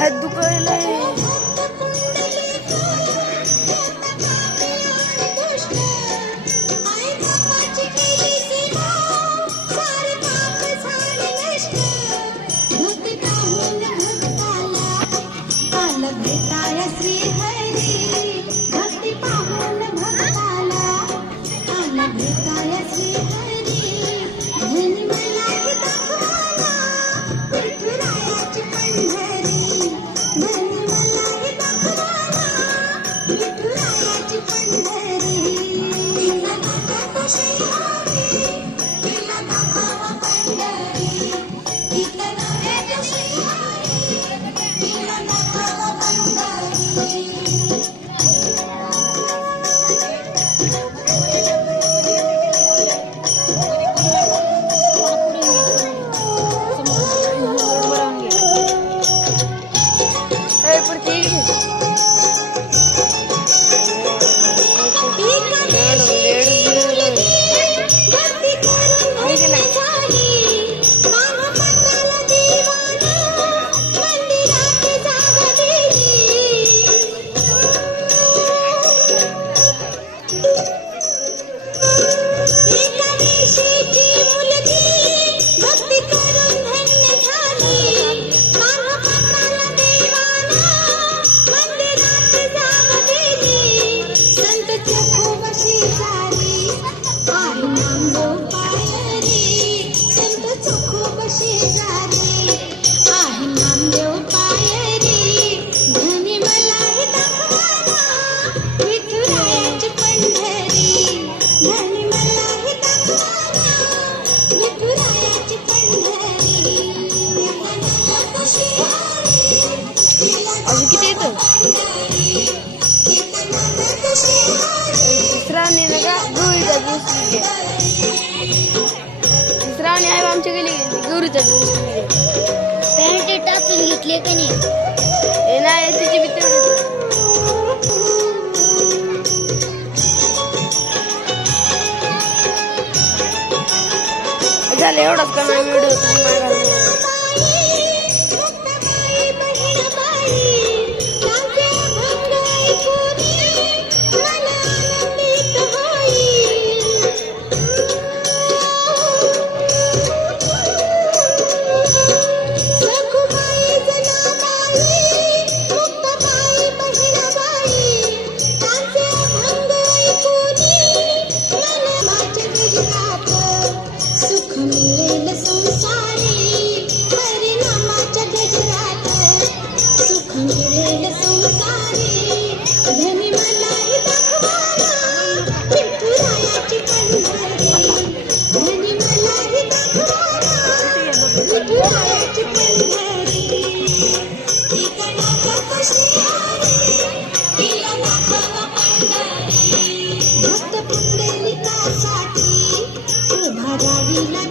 हात दुखायला श्री हरी भक्ती पाहून भक्ताला आला भेटाया श्री हरी धनी मलाही दाखवाला विठुरायाची पंढरी धनी मलाही दाखवाला विठुरायाची पंढरी तिला दाखव श्री हरी तिला दाखव पंढरी तिला दाखव श्री हरी तिला दाखव पंढरी अजून किती येतं श्रावणी ना का गौरीचा दिवस श्रावणी आहे आमच्या गेली गौरीचा दिवस पॅन्ट टाकून घेतले का नाही हे नाही तिची भीती झालं एवढाच का नाही व्हिडिओ भक्त पुंडलिकासाठी उभा राहिला